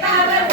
ಬೆಟ್ಟವ